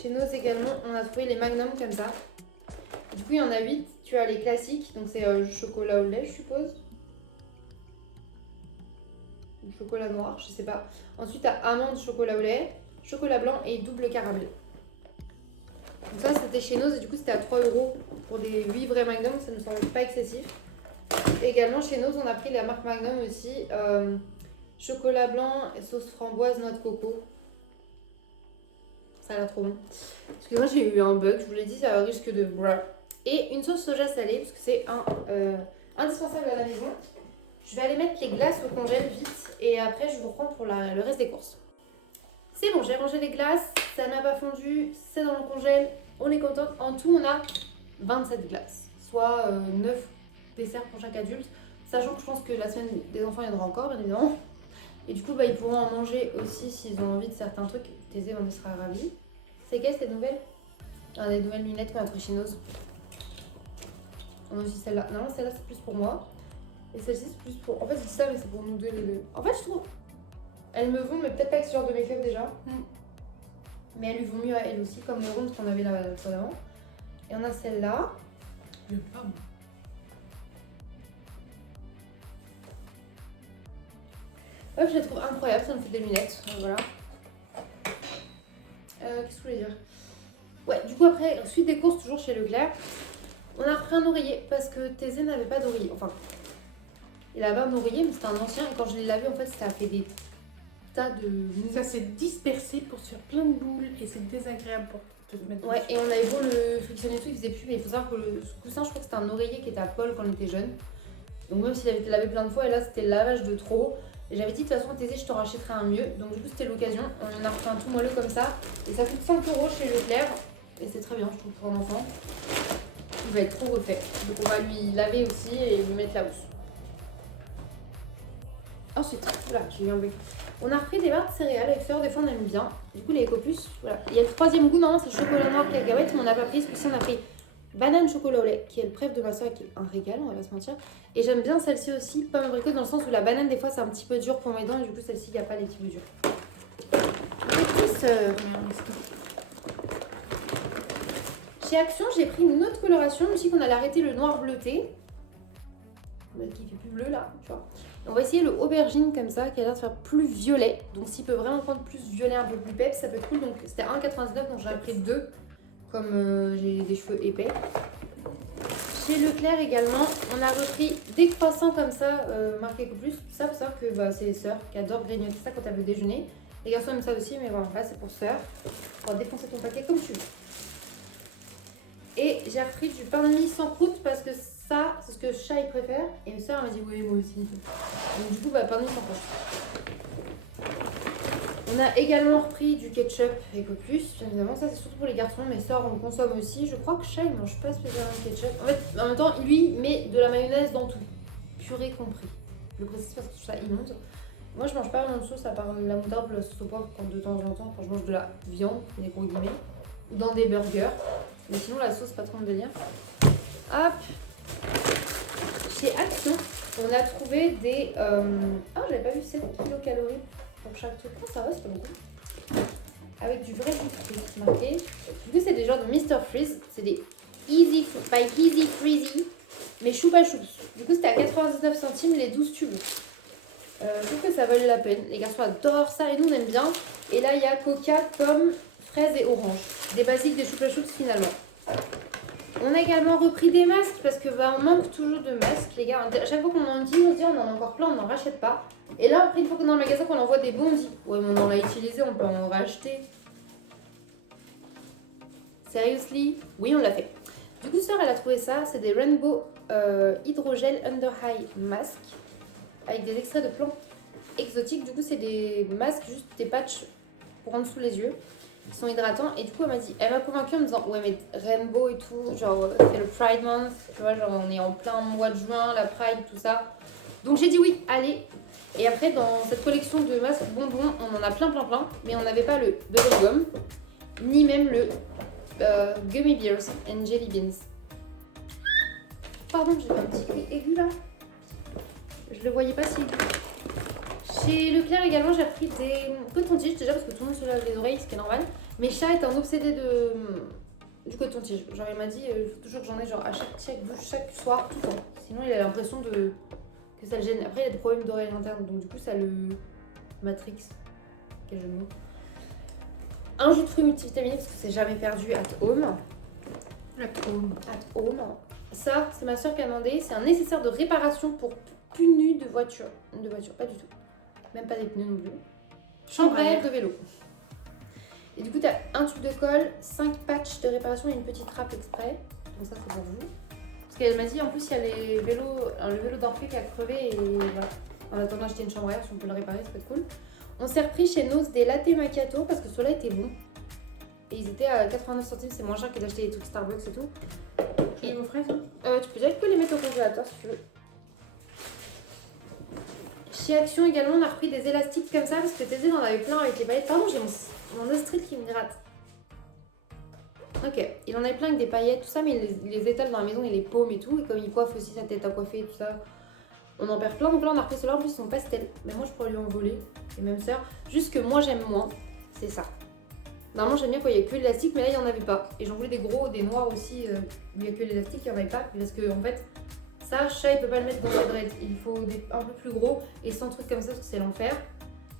Chez Nose également, on a trouvé les Magnum comme ça. Du coup, il y en a 8. Tu as les classiques, donc c'est chocolat au lait, je suppose. Ou chocolat noir, je sais pas. Ensuite, tu as amande, chocolat au lait, chocolat blanc et double caramel. Donc ça c'était chez Nose et du coup c'était à 3 € pour des 8 vrais Magnum, ça ne me semble pas excessif. Et également chez Nose on a pris la marque Magnum aussi, chocolat blanc, sauce framboise, noix de coco. Ça a l'air trop bon. Excusez-moi j'ai eu un bug, je vous l'ai dit ça risque de... Et une sauce soja salée parce que c'est indispensable à la maison. Je vais aller mettre les glaces au congèle vite et après je vous reprends pour le reste des courses. C'est bon, j'ai rangé les glaces, ça n'a pas fondu, c'est dans le congèle, on est contente. En tout, on a 27 glaces, soit 9 desserts pour chaque adulte, sachant que je pense que la semaine des enfants, il y en aura encore, bien évidemment. Et du coup, ils pourront en manger aussi s'ils ont envie de certains trucs. Thésée, on y sera ravis. C'est quelle cette nouvelle? Des nouvelles lunettes qu'on a trouvées chez Nose. On a aussi celle-là. Non, celle-là, c'est plus pour moi. Et celle-ci, c'est plus pour... En fait, je dis ça, mais c'est pour nous deux, les deux. En fait, je trouve... Elles me vont, mais peut-être pas avec ce genre de make-up déjà. Mais elles lui vont mieux à elle aussi, comme les rondes qu'on avait là avant. Et on a celle-là. J'aime pas moi. Hop, je les trouve incroyables, ça me fait des lunettes. Donc voilà. Qu'est-ce que je voulais dire? Ouais, du coup, après, suite des courses, toujours chez Leclerc, on a repris un oreiller parce que Thésée n'avait pas d'oreiller. Enfin, il avait un oreiller, mais c'était un ancien. Et quand je l'ai lavé, en fait, ça a fait des tas de... Ça s'est dispersé pour se faire plein de boules et c'est désagréable pour te mettre Ouais, dessus. et on avait beau le frictionner et tout, il faisait plus. Mais il faut savoir que ce coussin, je crois que c'était un oreiller qui était à Paul quand on était jeune. Donc même s'il avait été lavé plein de fois, et là, c'était le lavage de trop. Et j'avais dit, de toute façon, Thésée, je t'en rachèterai un mieux. Donc du coup, c'était l'occasion. On a refait un tout moelleux comme ça. Et ça coûte 5 € chez Leclerc. Et c'est très bien, je trouve, pour un enfant. Il va être trop refait. Donc on va lui laver aussi et lui mettre la housse. Ensuite, voilà, j'ai eu un bug. On a repris des barres de céréales avec Sœur, des fois on aime bien. Du coup, les Ecoplus, voilà. Il y a le troisième goût, non, c'est chocolat noir cacahuète, mais on n'a pas pris. Ce coup-ci, on a pris banane chocolat au lait, qui est le préf de ma soeur et qui est un régal, on va pas se mentir. Et j'aime bien celle-ci aussi, pomme abricot, dans le sens où la banane, des fois, c'est un petit peu dur pour mes dents, et du coup, celle-ci, il n'y a pas les petits bouts durs. Petite Sœur. Chez Action, j'ai pris une autre coloration, aussi qu'on allait arrêter le noir bleuté. Qui fait plus bleu là, tu vois. On va essayer le aubergine comme ça, qui a l'air de faire plus violet. Donc s'il peut vraiment prendre plus violet, un peu plus peps, ça peut être cool. Donc c'était 1,99, donc j'en ai pris 2, comme j'ai des cheveux épais. Chez Leclerc également, on a repris des croissants comme ça, marqués Ecoplus. Ça, faut savoir que c'est les sœurs qui adorent grignoter ça quand elles veulent déjeuner. Les garçons aiment ça aussi, mais voilà, là c'est pour sœurs. On va défoncer ton paquet comme tu veux. Et j'ai repris du pain de mie sans croûte parce que ça, c'est ce que Chat il préfère. Et ma soeur m'a dit oui, moi aussi. Donc du coup, pain de mie sans croûte. On a également repris du ketchup Ecoplus. Bien évidemment, ça c'est surtout pour les garçons. Mes soeurs on le consomme aussi. Je crois que Chat il mange pas spécialement de ketchup. En fait, en même temps, lui met de la mayonnaise dans tout. Purée compris. Je le précise parce que je trouve ça immonde. Moi je mange pas vraiment de sauce à part la moutarde, la sauce au poivre de temps en temps quand je mange de la viande, des gros guillemets. Ou dans des burgers. Mais sinon la sauce pas trop mon délire. Hop. Chez Action, on a trouvé des... Ah j'avais pas vu 7 kilocalories pour chaque truc. Oh ça va, c'est pas beaucoup. Avec du vrai jus de fruits marqué. Du coup c'est des genres de Mr Freeze. C'est des Easy Choupa Choups. Du coup, c'était à 99 centimes les 12 tubes. Je trouve que ça vaut la peine. Les garçons adorent ça et nous on aime bien. Et là, il y a coca, pomme, fraise et orange. Des basiques des Choupa Choups finalement. On a également repris des masques parce que bah, on manque toujours de masques, les gars. À chaque fois qu'on en dit, on se dit on en a encore plein, on n'en rachète pas. Et là, après, une fois qu'on est dans le magasin, qu'on en voit des bons, on dit ouais, mais on en l'a utilisé, on peut en racheter. Seriously? Oui, on l'a fait. Du coup, sœur, elle a trouvé ça. C'est des Rainbow Hydrogel Under Eye Mask avec des extraits de plantes exotiques. Du coup, c'est des masques, juste des patchs pour en dessous les yeux qui sont hydratants. Et du coup, elle m'a convaincue en me disant ouais, mais Rainbow et tout, genre, c'est le Pride Month, tu vois, genre, on est en plein mois de juin, la Pride, tout ça. Donc, j'ai dit oui, allez. Et après, dans cette collection de masques bonbons, on en a plein, mais on n'avait pas le bubblegum, ni même le Gummy Bears and Jelly Beans. Pardon, j'ai fait un petit cri aigu là. Je le voyais pas si aigu. Chez Leclerc également, j'ai repris des cotons-tiges déjà parce que tout le monde se lave les oreilles, ce qui est normal. Mais chat est un obsédé du coton-tige. Genre, il m'a dit, il faut toujours que j'en ai genre à chaque douche, chaque soir, tout le temps. Sinon, il a l'impression que ça le gêne. Après, il a des problèmes d'oreilles internes, donc du coup, ça le matrix. Quel jeu de mots. Un jus de fruits multivitaminique parce que c'est jamais perdu at home. At home. Ça, c'est ma soeur qui a demandé. C'est un nécessaire de réparation pour pneus de voiture. Pas du tout. Même pas des pneus non plus. Chambre à air de vélo. Et du coup, t'as un tube de colle, 5 patchs de réparation et une petite râpe exprès. Donc ça, c'est pour vous. Parce qu'elle m'a dit, en plus, il y a le vélo d'Orphée qui a crevé. Et voilà. En attendant d'acheter une chambre à air, si on peut le réparer, ça peut être cool. On s'est repris chez Nose des latte macchiato parce que ceux-là étaient bons. Et ils étaient à 89 centimes, c'est moins cher que d'acheter des trucs Starbucks et tout. Et vos fraises Tu peux les mettre au congélateur si tu veux. Chez Action également, on a repris des élastiques comme ça parce que Thésée en avait plein avec les paillettes. Pardon, j'ai mon ostril qui me gratte. Ok, il en avait plein avec des paillettes, tout ça, mais il les étale dans la maison, il les paume et tout. Et comme il coiffe aussi sa tête à coiffer et tout ça, on en perd plein. Donc là, on a repris ceux-là, en plus, ils sont pastels. Mais moi, je pourrais lui en voler. Et même sœur. Juste que moi, j'aime moins. C'est ça. Normalement, j'aime bien quand il n'y a que l'élastique, mais là, il n'y en avait pas. Et j'en voulais des gros, des noirs aussi, où il n'y a que l'élastique, il n'y en avait pas. Parce que, en fait, ça, chat, il peut pas le mettre dans ses dreads. Il faut un peu plus gros et sans trucs comme ça, parce que c'est l'enfer.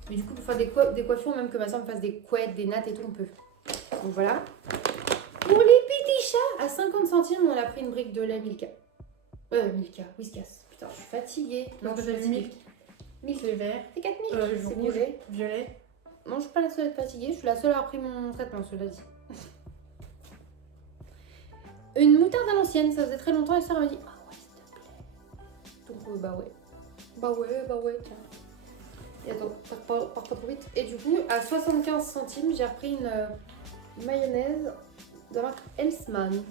Mais du coup, pour faire des coiffures, même que ma soeur me fasse des couettes, des nattes et tout, on peut. Donc voilà. Pour les petits chats, à 50 centimes, on a pris une brique de lait Milka. Milka, Whiskas. Putain, je suis fatiguée. Non, je suis c'est fatiguée. Milk. C'est vert. C'est 4 000, c'est Rouge, violet. violet. Non, je suis pas la seule à être fatiguée, je suis la seule à avoir pris mon traitement, cela dit. Une moutarde à l'ancienne, ça faisait très longtemps et ça m'a dit ah ouais, s'il te plaît. Donc bah ouais, tiens. Et attends, pars pas trop vite. Et du coup, à 75 centimes, j'ai repris une mayonnaise de la marque Hellsman.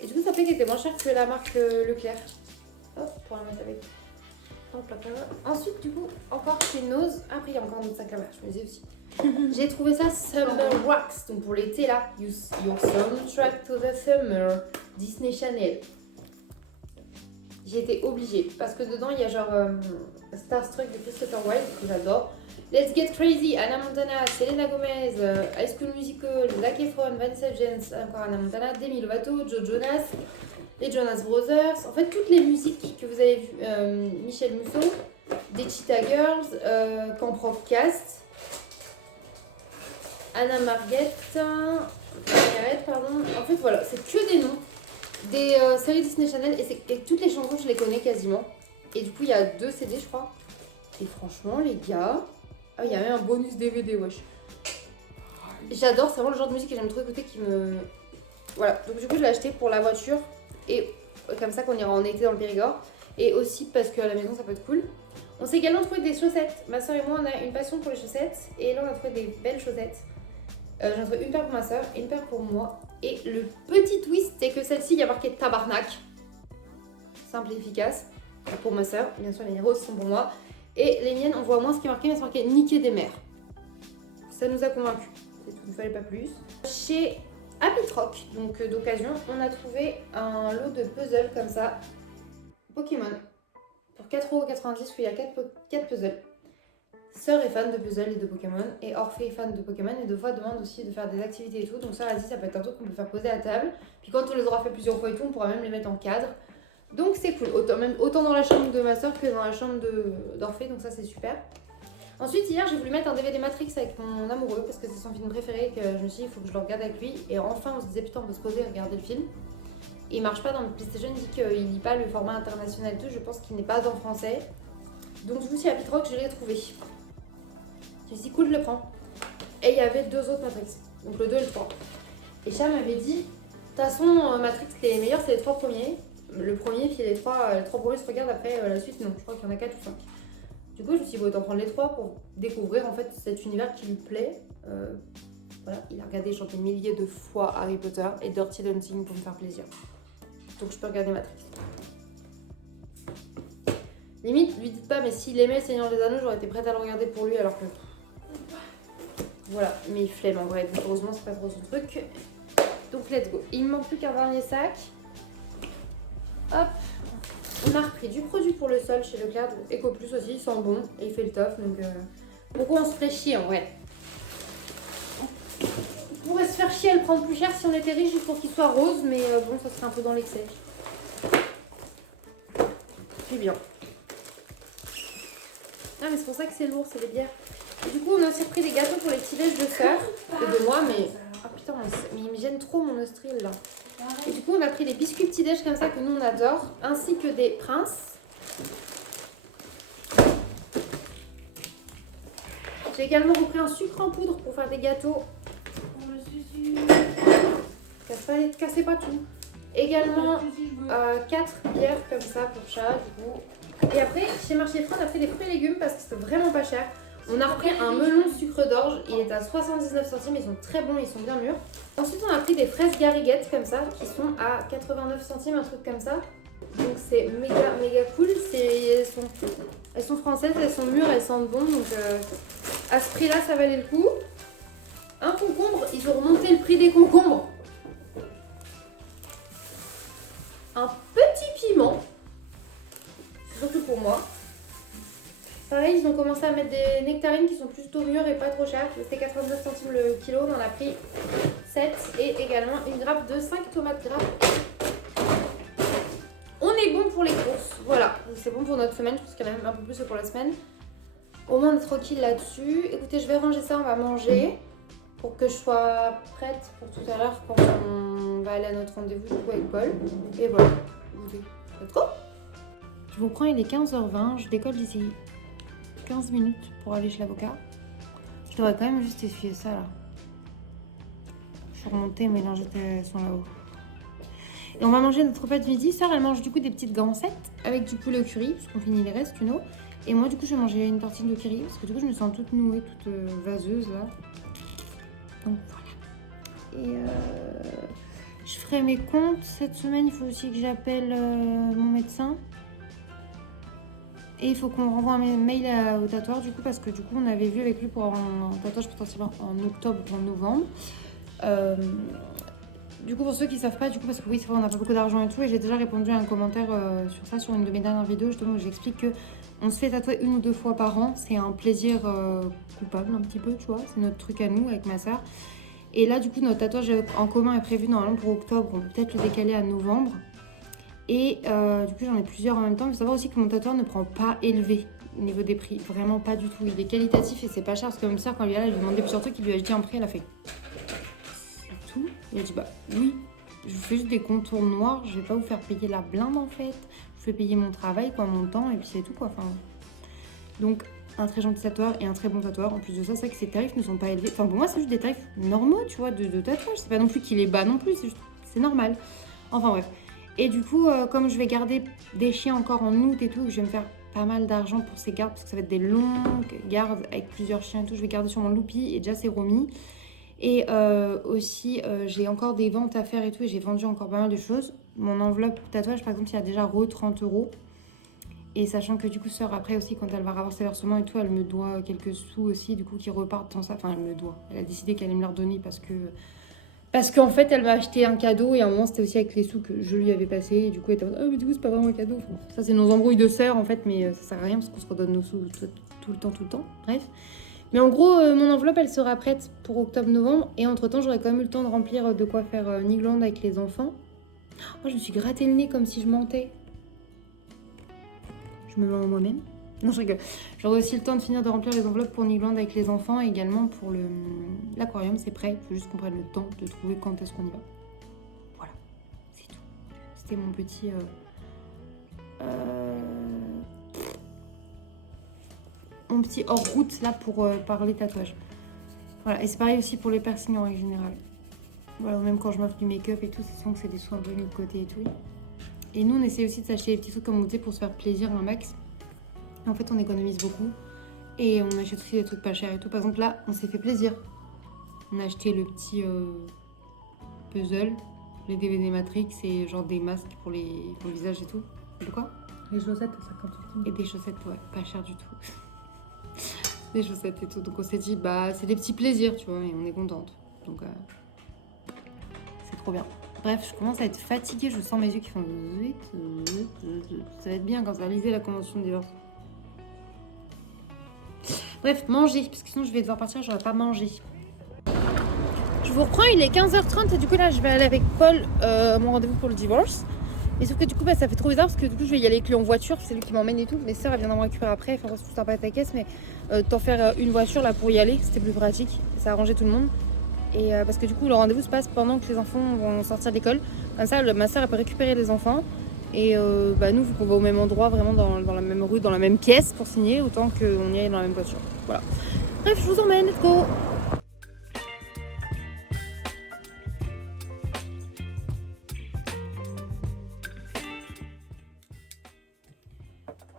Et du coup, ça fait qu'elle était moins chère que la marque Leclerc. Hop, pour la mettre avec. Ensuite, du coup, encore chez Nose. Après, il y a encore un autre sac là-bas, je me disais aussi. J'ai trouvé ça Summer Wax, donc pour l'été là. Use your soundtrack to the summer. Disney Channel. J'ai été obligée parce que dedans il y a genre Starstruck de Christopher Wilde que j'adore. Let's Get Crazy, Anna Montana, Selena Gomez, High School Musical, Zac Efron, Vanessa Hudgens, encore Anna Montana, Demi Lovato, Joe Jonas, les Jonas Brothers. En fait, toutes les musiques que vous avez vues, Michel Musso, des Cheetah Girls, Camp Rock Cast, Anna Margaret, pardon. En fait, voilà, c'est que des noms des séries Disney Channel et toutes les chansons, je les connais quasiment. Et du coup, il y a 2 CD, je crois. Et franchement, les gars, ah, il y a même un bonus DVD, wesh. J'adore, c'est vraiment le genre de musique que j'aime trop écouter qui me. Voilà, donc du coup, je l'ai acheté pour la voiture et comme ça qu'on ira en été dans le Périgord. Et aussi parce qu'à la maison, ça peut être cool. On s'est également trouvé des chaussettes. Ma soeur et moi, on a une passion pour les chaussettes. Et là, on a trouvé des belles chaussettes. J'en ai trouvé une paire pour ma soeur et une paire pour moi. Et le petit twist, c'est que celle-ci, il y a marqué tabarnak. Simple et efficace. Pour ma soeur, bien sûr, les roses sont pour moi. Et les miennes, on voit moins ce qui est marqué, mais c'est marqué niquer des mères. Ça nous a convaincus. C'est tout, il ne fallait pas plus. Chez Happy Troc, donc d'occasion, on a trouvé un lot de puzzles comme ça. Pokémon. Pour 4,90€, où il y a 4 puzzles. Sœur est fan de puzzles et de Pokémon, et Orphée est fan de Pokémon, et 2 fois demande aussi de faire des activités et tout. Donc Sœur a dit ça peut être un truc qu'on peut faire poser à table. Puis quand on les aura fait plusieurs fois et tout, on pourra même les mettre en cadre. Donc c'est cool, autant dans la chambre de ma soeur que dans la chambre d'Orphée, donc ça c'est super. Ensuite hier j'ai voulu mettre un DVD Matrix avec mon amoureux parce que c'est son film préféré et que je me suis dit il faut que je le regarde avec lui. Et enfin on se disait putain on peut se poser et regarder le film. Et il marche pas dans le PlayStation, il dit qu'il lit pas le format international et tout, je pense qu'il n'est pas en français. Donc du coup si à Pitrock je l'ai trouvé. Je me suis dit cool je le prends. Et il y avait 2 autres Matrix, donc le 2 et le 3. Et Cham m'avait dit, de toute façon Matrix les meilleurs c'est les 3 premiers. Le premier puis les 3 premiers se regardent après la suite, non je crois qu'il y en a 4 ou 5. Du coup je me suis dit autant prendre les 3 pour découvrir en fait cet univers qui lui plaît. Voilà, il a regardé genre des milliers de fois Harry Potter et Dirty Dancing pour me faire plaisir. Donc je peux regarder Matrix. Limite, lui dites pas, mais s'il aimait Seigneur des Anneaux, j'aurais été prête à le regarder pour lui alors que... Voilà, mais il flemme en vrai, donc heureusement c'est pas trop son truc. Donc let's go. Il me manque plus qu'un dernier sac. Hop. On a repris du produit pour le sol chez Leclerc, Eco Plus aussi, il sent bon et il fait le taf, donc pourquoi on se ferait chier en vrai? On pourrait se faire chier à le prendre plus cher si on était riche juste pour qu'il soit rose, mais bon ça serait un peu dans l'excès. C'est bien. Ah mais c'est pour ça que c'est lourd, c'est des bières. Et du coup on a aussi repris des gâteaux pour les petits déj de sœur et de moi, mais... Ah putain, mais il me gêne trop mon nostril là. Et du coup on a pris des biscuits petits déj comme ça que nous on adore, ainsi que des princes. J'ai également repris un sucre en poudre pour faire des gâteaux. Cassez pas tout. Également 4 bières comme ça pour chat du coup. Et après chez Marché Frais on a pris des fruits et légumes parce que c'était vraiment pas cher. On a repris un melon sucre d'orge, il est à 79 centimes, ils sont très bons, ils sont bien mûrs. Ensuite on a pris des fraises gariguettes comme ça qui sont à 89 centimes, un truc comme ça. Donc c'est méga cool, elles sont françaises, elles sont mûres, elles sentent bon, donc à ce prix là ça valait le coup. Un concombre, ils ont remonté le prix des concombres. Un petit piment, surtout pour moi. Pareil, ils ont commencé à mettre des nectarines qui sont plutôt mûres et pas trop chères. C'était 89 centimes le kilo, on en a pris 7 et également une grappe de 5 tomates grappes. On est bon pour les courses, voilà. C'est bon pour notre semaine, je pense qu'il y en a même un peu plus que pour la semaine. Au moins on est tranquille là-dessus. Écoutez, je vais ranger ça, on va manger pour que je sois prête pour tout à l'heure quand on va aller à notre rendez-vous du coup avec Paul. Et voilà, let's go. Je vous prends, il est 15h20, je décolle d'ici 15 minutes pour aller chez l'avocat. Je devrais quand même juste essuyer ça là. Je suis remontée, mes lingettes sont là-haut. Et on va manger notre repas de midi. Sœur, elle mange du coup des petites gansettes avec du poulet au curry, parce qu'on finit les restes, you know. Et moi, du coup, je vais manger une tartine de curry, parce que du coup, je me sens toute nouée, toute vaseuse là. Donc voilà. Et je ferai mes comptes cette semaine. Il faut aussi que j'appelle mon médecin. Et il faut qu'on renvoie un mail au tatoueur du coup, parce que du coup on avait vu avec lui pour avoir un tatouage potentiellement en octobre ou en novembre. Du coup pour ceux qui ne savent pas, du coup parce que oui c'est vrai on n'a pas beaucoup d'argent et tout, et j'ai déjà répondu à un commentaire sur ça sur une de mes dernières vidéos justement où j'explique que on se fait tatouer 1 ou 2 fois par an, c'est un plaisir coupable un petit peu, tu vois, c'est notre truc à nous avec ma soeur. Et là du coup notre tatouage en commun est prévu normalement pour octobre, on peut peut-être le décaler à novembre. Et du coup j'en ai plusieurs en même temps. Il faut savoir aussi que mon tatoueur ne prend pas élevé au niveau des prix, vraiment pas du tout. Il est qualitatif et c'est pas cher parce que même ça quand il est là, je lui ai demandé plusieurs trucs, il lui a dit un prix, elle a fait tout. Il a dit bah oui, je vous fais juste des contours noirs, je vais pas vous faire payer la blinde en fait. Je vous fais payer mon travail, quoi, mon temps et puis c'est tout quoi. Enfin, donc un très gentil tatoueur et un très bon tatoueur. En plus de ça, c'est vrai que ses tarifs ne sont pas élevés. Enfin pour moi c'est juste des tarifs normaux, tu vois, de tatouage. C'est pas non plus qu'il est bas non plus, c'est normal. Enfin bref. Et du coup, comme je vais garder des chiens encore en août et tout, je vais me faire pas mal d'argent pour ces gardes, parce que ça va être des longues gardes avec plusieurs chiens et tout. Je vais garder sur mon Loupi et déjà c'est Romy. Et aussi, j'ai encore des ventes à faire et tout, et j'ai vendu encore pas mal de choses. Mon enveloppe tatouage, par exemple, il y a déjà 30 €. Et sachant que du coup, sœur, après aussi, quand elle va avoir ses versements et tout, elle me doit quelques sous aussi, du coup, qui repartent dans ça. Enfin, elle me doit. Elle a décidé qu'elle allait me les redonner parce qu'en fait, elle m'a acheté un cadeau et à un moment, c'était aussi avec les sous que je lui avais passé. Et du coup, elle était en mode, oh, mais du coup, c'est pas vraiment un cadeau. Enfin, ça, c'est nos embrouilles de sœurs, en fait, mais ça sert à rien parce qu'on se redonne nos sous tout le temps. Bref. Mais en gros, mon enveloppe, elle sera prête pour octobre-novembre. Et entre-temps, j'aurai quand même eu le temps de remplir de quoi faire Nigland avec les enfants. Oh, je me suis gratté le nez comme si je mentais. je me mens moi-même. Non, je rigole. J'aurai aussi le temps de finir de remplir les enveloppes pour Nigland avec les enfants et également pour l'aquarium, c'est prêt. Il faut juste qu'on prenne le temps de trouver quand est-ce qu'on y va. Voilà, c'est tout. C'était mon petit... mon petit hors-route là pour parler tatouage. Voilà, et c'est pareil aussi pour les piercings en règle générale. Voilà, même quand je m'offre du make-up et tout, c'est souvent que c'est des soins un peu mis de côté et tout. Et nous, on essaie aussi de s'acheter des petits trucs, comme on disait, pour se faire plaisir un max. Et en fait, on économise beaucoup. Et on achète aussi des trucs pas chers et tout. Par exemple, là, on s'est fait plaisir. On a acheté le petit puzzle, les DVD Matrix et genre des masques pour le visage et tout. De quoi? Les chaussettes à 50 centimes. Et des chaussettes, ouais, pas cher du tout. Des chaussettes et tout. Donc on s'est dit, bah, c'est des petits plaisirs, tu vois, et on est contente. Donc, c'est trop bien. Bref, je commence à être fatiguée, je sens mes yeux qui font... Ça va être bien quand ça va liser la convention de divorce. Bref, manger, parce que sinon je vais devoir partir, j'aurai pas mangé. Je vous reprends, il est 15h30 et du coup là je vais aller avec Paul à mon rendez-vous pour le divorce. Et sauf que du coup bah, ça fait trop bizarre parce que du coup je vais y aller avec lui en voiture, c'est lui qui m'emmène et tout. Mes soeurs elles viendront me récupérer après, enfin c'est tout sympa à ta caisse, mais t'en faire une voiture là pour y aller, c'était plus pratique, ça a arrangé tout le monde. Et parce que du coup le rendez-vous se passe pendant que les enfants vont sortir d'école. Comme ça ma soeur elle peut récupérer les enfants. Et bah nous vu qu'on va au même endroit, vraiment dans la même rue, dans la même pièce pour signer, autant qu'on y aille dans la même voiture. Voilà. Bref, je vous emmène, let's go.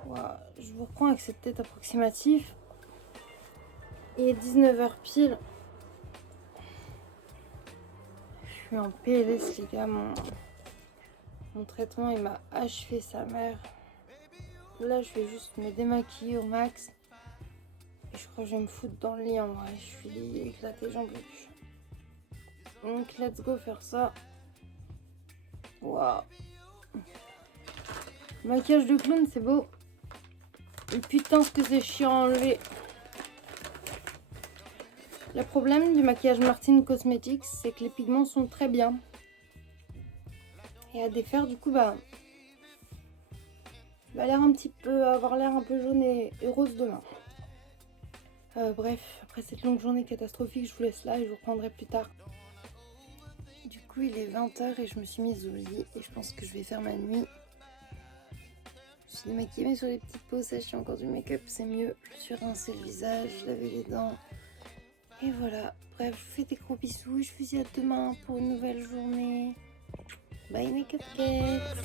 Voilà, je vous reprends avec cette tête approximative. Il est 19h pile. Je suis en PLS les gars, mon traitement il m'a achevé sa mère. Là je vais juste me démaquiller au max. Et je crois que je vais me foutre dans le lit en vrai. Je suis éclatée, j'en peux plus. Donc let's go faire ça. Waouh. Maquillage de clown c'est beau. Et putain ce que c'est chiant à enlever. Le problème du maquillage Martin Cosmetics c'est que les pigments sont très bien. Et à défaire du coup bah il va avoir l'air un peu jaune et rose demain. Bref, après cette longue journée catastrophique, je vous laisse là et je vous reprendrai plus tard. Du coup, il est 20h et je me suis mise au lit et je pense que je vais faire ma nuit. Je suis démaquillée, mais sur les petites peaux sèches, il y a encore du make-up, c'est mieux. Je me suis rincé le visage, lavé les dents. Et voilà. Bref, je vous fais des gros bisous et je vous dis à demain pour une nouvelle journée. Bye mes cupcakes.